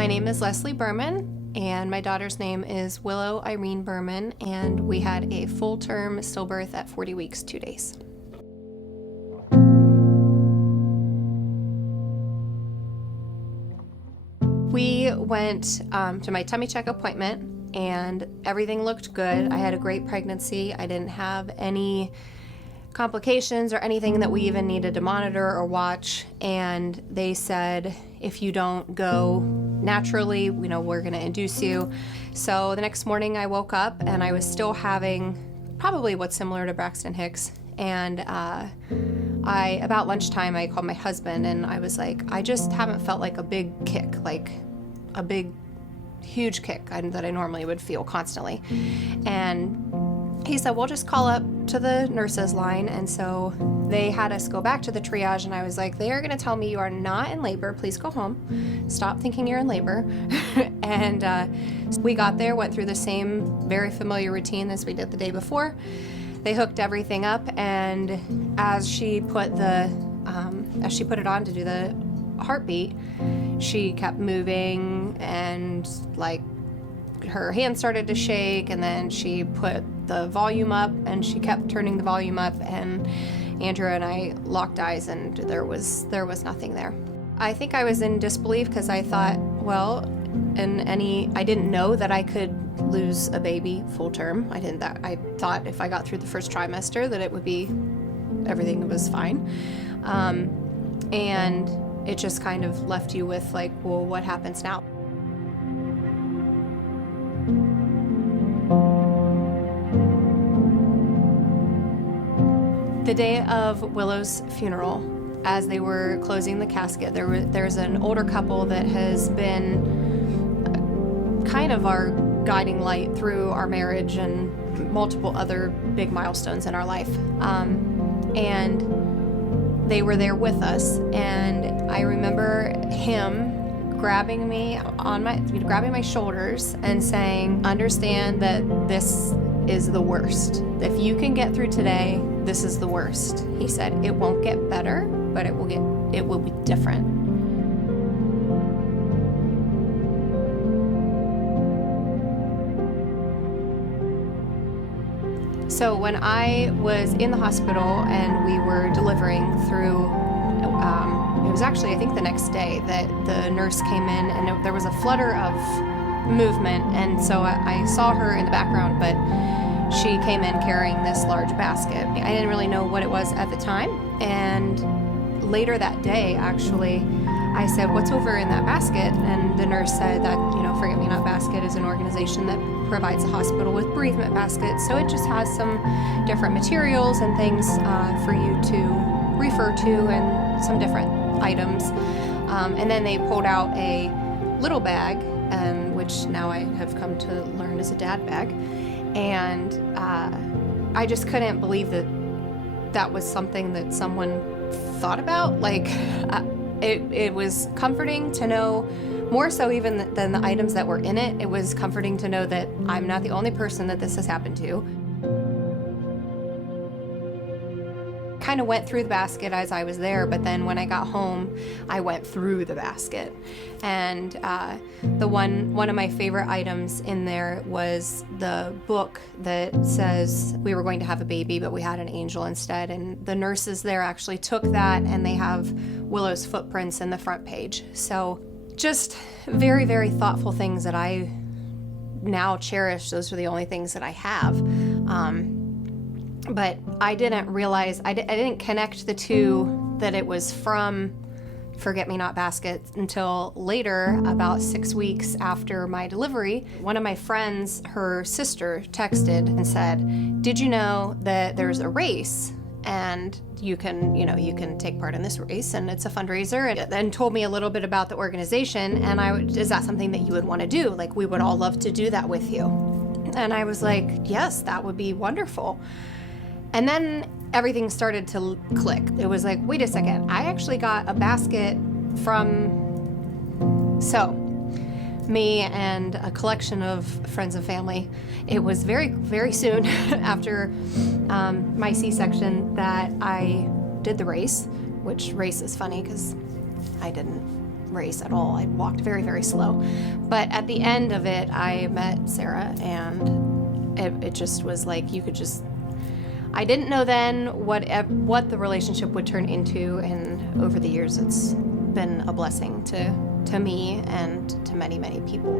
My name is Leslie Berman, and my daughter's name is Willow Irene Berman, and we had a full-term stillbirth at 40 weeks, 2 days. We went to my tummy check appointment, and everything looked good. I had a great pregnancy. I didn't have any complications or anything that we even needed to monitor or watch, and they said, if you don't go naturally, we're going to induce you. So the next morning I woke up and I was still having probably what's similar to Braxton Hicks, and about lunchtime I called my husband and I was like, I just haven't felt like a big kick, like a big huge kick that I normally would feel constantly. And he said, well, just call up to the nurses line. And so they had us go back to the triage, and I was like, they are going to tell me you are not in labor. Please go home. Stop thinking you're in labor. And we got there, went through the same very familiar routine as we did the day before. They hooked everything up, and as she put it on to do the heartbeat, she kept moving, and like her hand started to shake, and then she put the volume up and she kept turning the volume up, and Andrew and I locked eyes, and there was nothing there. I think I was in disbelief because I thought, well, I didn't know that I could lose a baby full term. I thought if I got through the first trimester that it would be, everything was fine. And it just kind of left you with like, well, what happens now? The day of Willow's funeral, as they were closing the casket, there's an older couple that has been kind of our guiding light through our marriage and multiple other big milestones in our life. And they were there with us, and I remember him grabbing my shoulders and saying, understand that this is the worst. If you can get through today, this is the worst. He said, it won't get better, but it will be different. So when I was in the hospital and we were delivering through, it was actually, I think the next day that the nurse came in, and there was a flutter of movement, and so I saw her in the background, but she came in carrying this large basket. I didn't really know what it was at the time, and later that day, actually, I said, what's over in that basket? And the nurse said that, Forget Me Not Basket is an organization that provides the hospital with bereavement baskets, so it just has some different materials and things for you to refer to, and some different items. And then they pulled out a little bag, which now I have come to learn is a dad bag. And I just couldn't believe that was something that someone thought about. Like, it was comforting to know, more so even than the items that were in it. It was comforting to know that I'm not the only person that this has happened to. Kind of went through the basket as I was there, but then when I got home, I went through the basket. And one of my favorite items in there was the book that says we were going to have a baby, but we had an angel instead. And the nurses there actually took that, and they have Willow's footprints in the front page. So just very, very thoughtful things that I now cherish. Those are the only things that I have. But I didn't realize, I didn't connect the two, that it was from Forget Me Not Basket, until later, about 6 weeks after my delivery. One of my friends, her sister, texted and said, did you know that there's a race, and you can take part in this race, and it's a fundraiser, and told me a little bit about the organization, and is that something that you would want to do? Like, we would all love to do that with you. And I was like, yes, that would be wonderful. And then everything started to click. It was like, wait a second, I actually got a basket from, so me and a collection of friends and family. It was very, very soon after my C-section that I did the race, which race is funny because I didn't race at all. I walked very, very slow. But at the end of it, I met Sarah, and it just was like you could just... I didn't know then what the relationship would turn into, and over the years it's been a blessing to me and to many, many people.